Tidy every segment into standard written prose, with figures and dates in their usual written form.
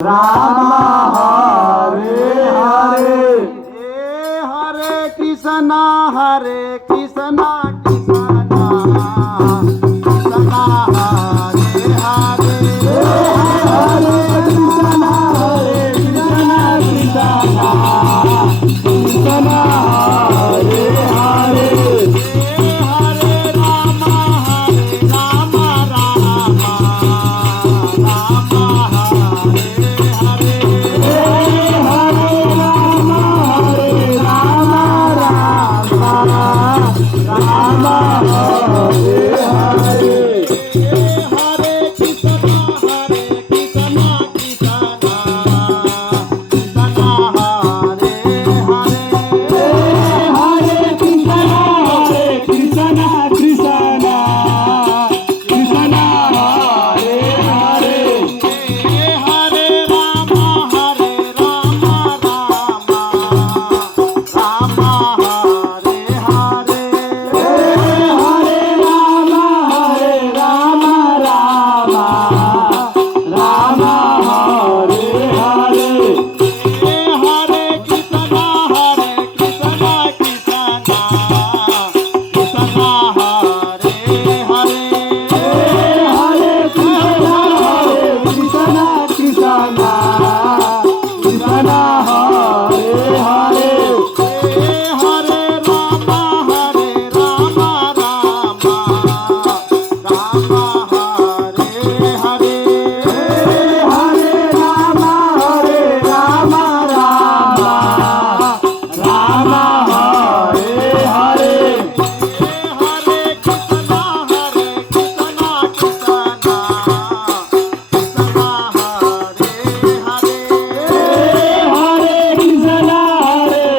राम हरे हरे हरे कृष्णा हरे कृष्णा कृष्णा कृष्णा हरे हरे हरे कृष्णा हरे कृष्णा कृष्णा कृष्णा हरे हरे हरे राम राम राम हरे हरे हरे राम राम हरे हरे हरे कृष्णा कृष्णा कृष्णा हरे हरे हरे कृष्णा कृष्णा कृष्णा कृष्णा हरे हरे हरे राम हरे Ram Ram Hare Hare Hare Ram Ram Ram Hare Hare Hare Krishna Krishna Krishna Hare Hare Hare Krishna Krishna Krishna Hare Hare Hare Ram Ram Hare Hare Hare Ram Ram Ram Hare Hare Hare Krishna Krishna Krishna Hare Hare Hare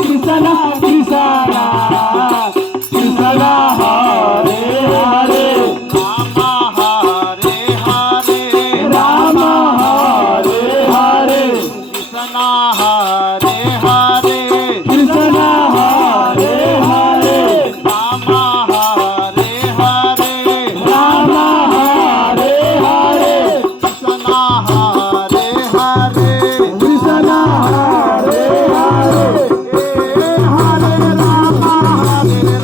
Krishna Krishna Krishna Hare Hare Ram Hare Hare Krishna Hare Hare Krishna Hare Hare Ram Hare Hare Krishna Hare Hare Krishna Hare Hare Hare Ram Hare Hare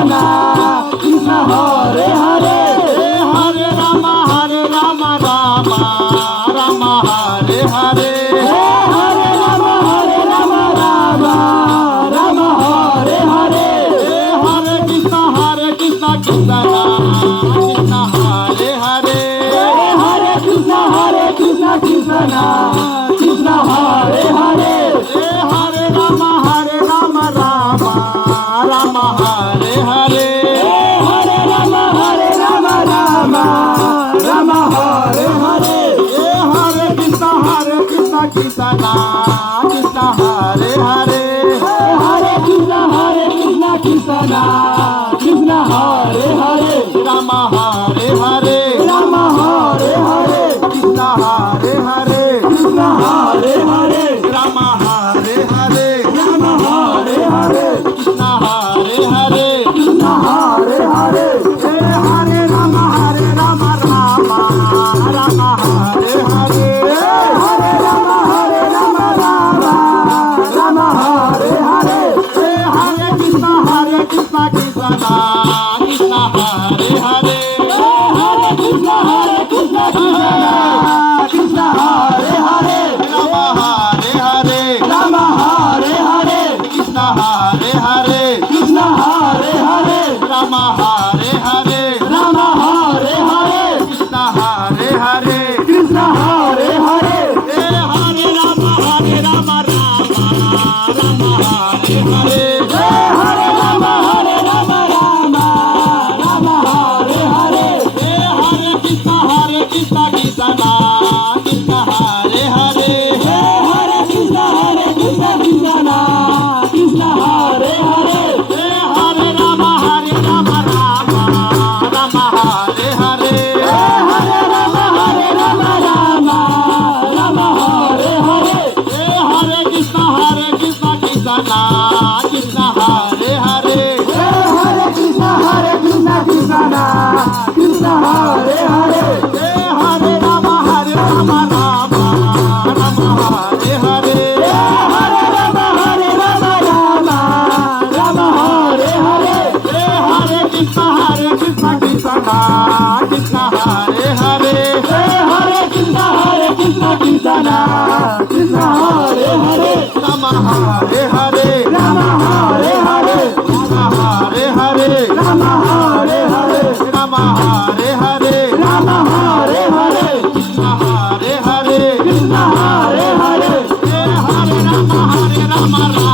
Krishna Krishna Hare Hare Hare Rama Rama Rama Hare Hare Hare Rama Rama Rama Hare Hare Hare Krishna Krishna Krishna Hare Hare Hare Krishna Krishna Krishna Hare Hare Hare Rama Rama Rama Hare Hare Hare Rama Rama Rama Hare Hare Hare Krishna Krishna Krishna Hare Hare Hare Krishna Krishna Krishna Hare Hare Rama Hare Hare Rama Hare Hare Krishna Hare Hare Krishna Hare Hare Rama Hare Hare Rama Hare Hare Krishna Hare Hare Krishna Hare Hare Hare Rama Rama Hare Hare Hare Rama Rama Rama Hare Hare Hare Krishna Krishna Krishna Hare Hare Hare Krishna Krishna Krishna Hare Hare Rama Hare Hare Rama Hare Hare Krishna Hare Hare Krishna Hare Hare Rama Hare Hare Rama Hare Hare Krishna Hare Hare Krishna Hare Hare Hare Rama Rama Hare Hare Hare Rama Rama Rama Hare Hare Hare Krishna Krishna Krishna Hare Hare Hare Krishna Krishna Krishna Hare Hare Hare Rama Rama Hare Hare Hare Rama Rama Rama Hare Hare Hare Krishna Krishna Krishna Hare Hare Hare Krishna Krishna Krishna Hare Hare Hare Rama Rama Hare Hare Hare Rama Rama Hare Hare Hare Krishna Krishna Krishna Hare Hare Hare Krishna Krishna Hare Hare Rama Hare Hare Rama Hare Hare Rama Hare Hare Rama Hare Hare Rama Hare Hare Rama Hare Hare Krishna Hare Hare Krishna Hare Hare Hare Rama Rama Hare Hare Hare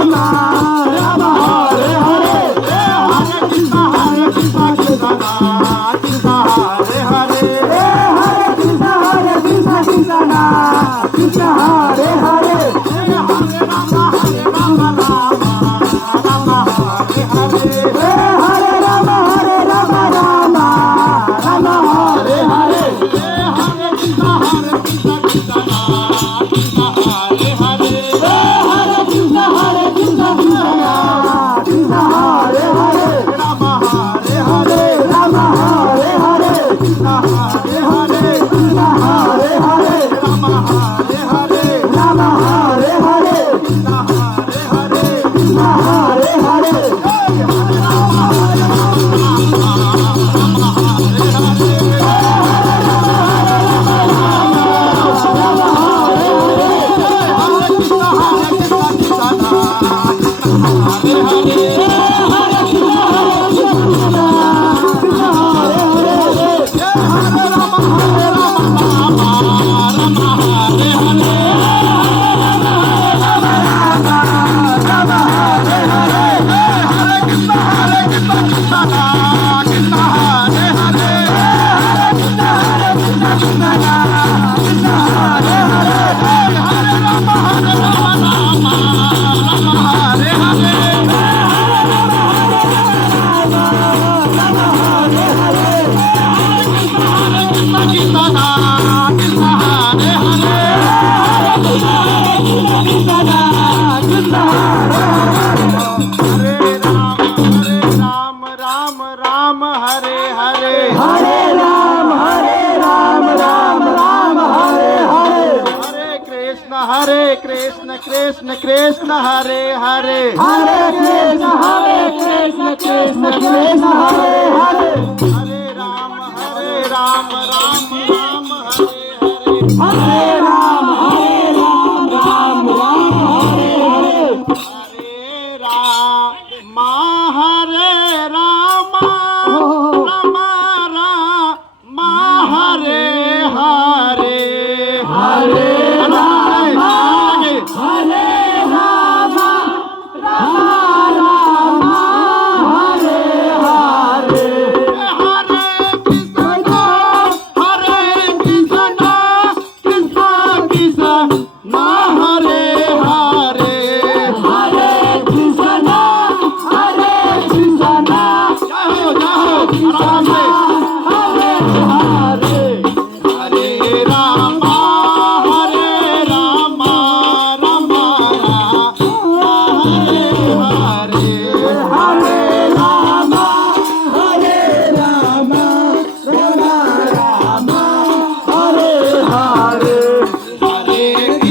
Rama Rama Hare Hare Hare Krishna Krishna Hare Hare Hare Krishna Krishna Krishna Hare Hare Hare Rama Rama Hare Hare Hare Rama Rama Hare Hare Hare Krishna Krishna Hare Hare Hare Krishna Krishna Hare Hare Rama Hare Hare Rama Hare Hare Krishna Hare Hare Krishna Hare Hare Rama Hare Hare Rama Krishna हरे कृष्ण कृष्ण कृष्ण हरे हरे हरे कृष्ण कृष्ण कृष्ण हरे हरे हरे राम राम राम हरे हरे हरे राम राम राम हरे हरे हरे राम हरे राम राम राम हरे हरे हरे राम हरे हरे राम राम हरे हरे हरे कृष्ण कृष्ण कृष्ण हरे हरे हरे कृष्ण जाओ जाओ आराम से हरे हरे हरे राम राम राम हरे हरे हरे राम राम राम हरे हरे हरे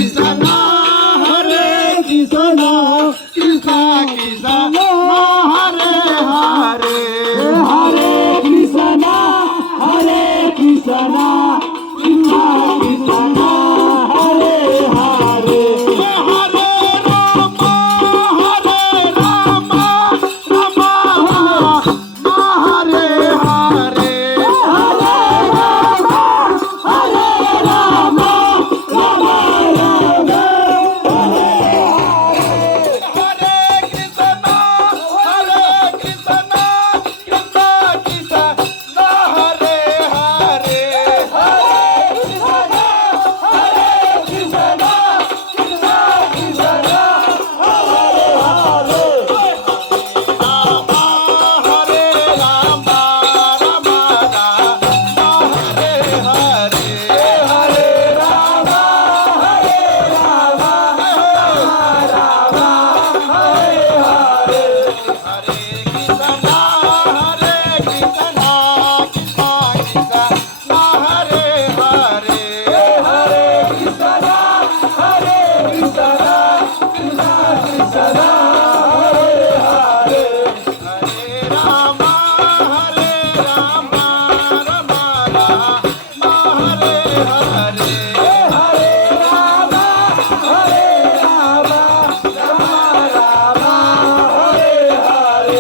कृष्ण कृष्ण कृष्ण हरे हरे हरे कृष्ण कृष्ण कृष्ण हरे हरे हरे राम राम हरे हरे हरे राम हरे कृष्ण कृष्ण कृष्ण हरे हरे हरे राम राम हरे हरे हरे राम हरे कृष्ण कृष्ण कृष्ण हरे हरे हरे राम राम हरे हरे हरे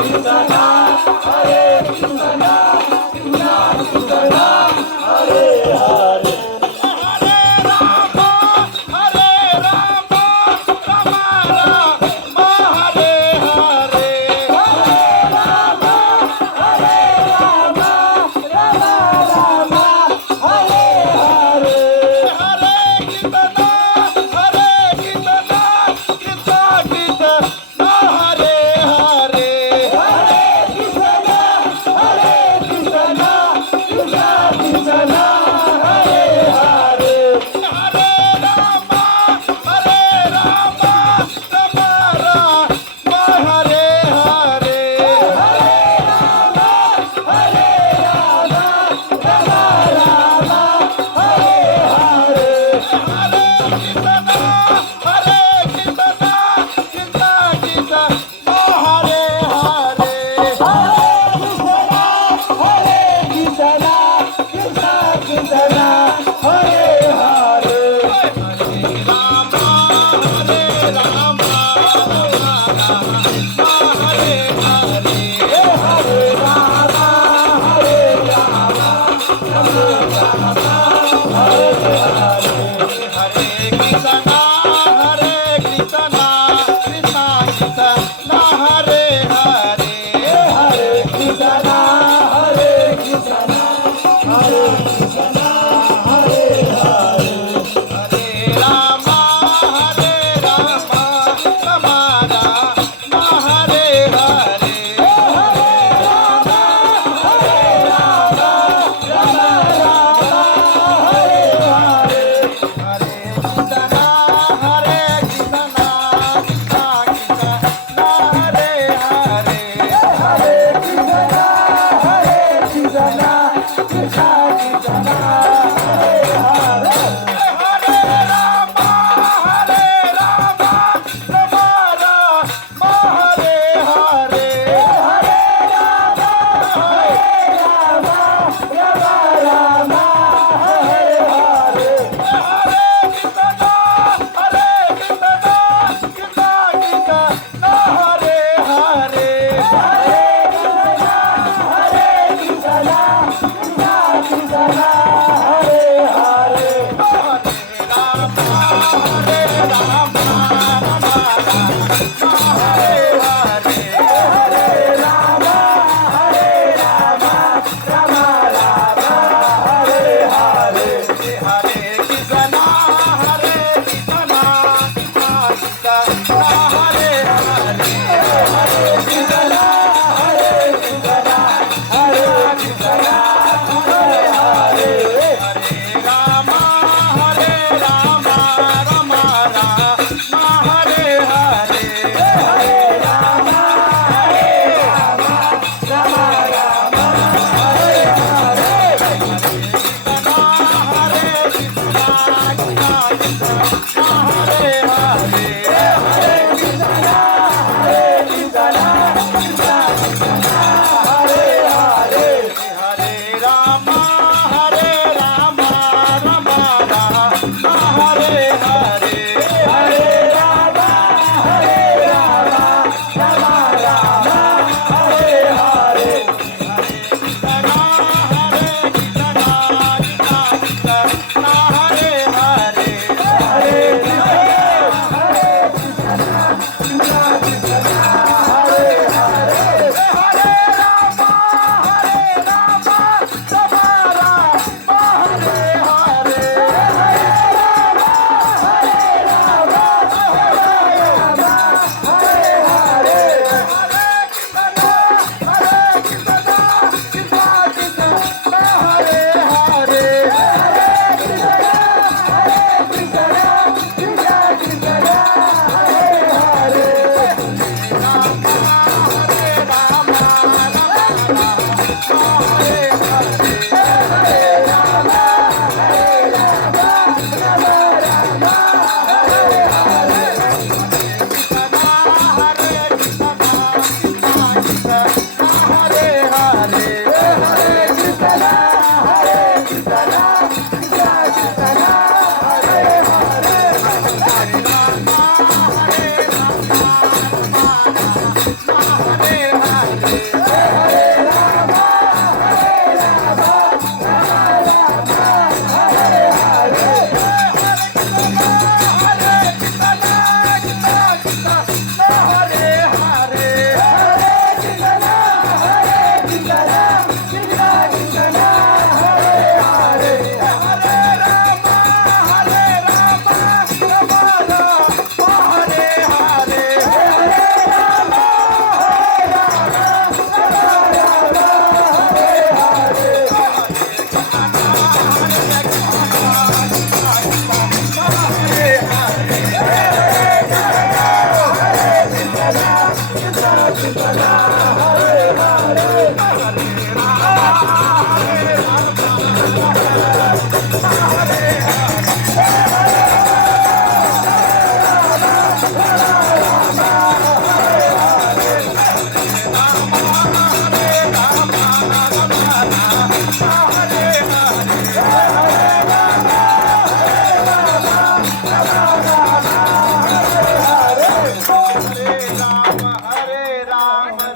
कृष्ण कृष्ण कृष्ण हरे हरे हरे राम राम हरे हरे हरे कृष्ण कृष्ण कृष्ण हरे हरे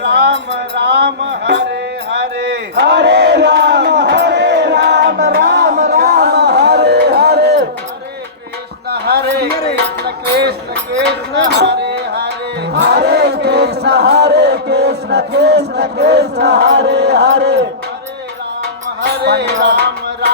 राम राम हरे हरे हरे राम राम राम हरे हरे हरे कृष्ण कृष्ण कृष्ण हरे हरे हरे कृष्ण कृष्ण कृष्ण हरे हरे हरे राम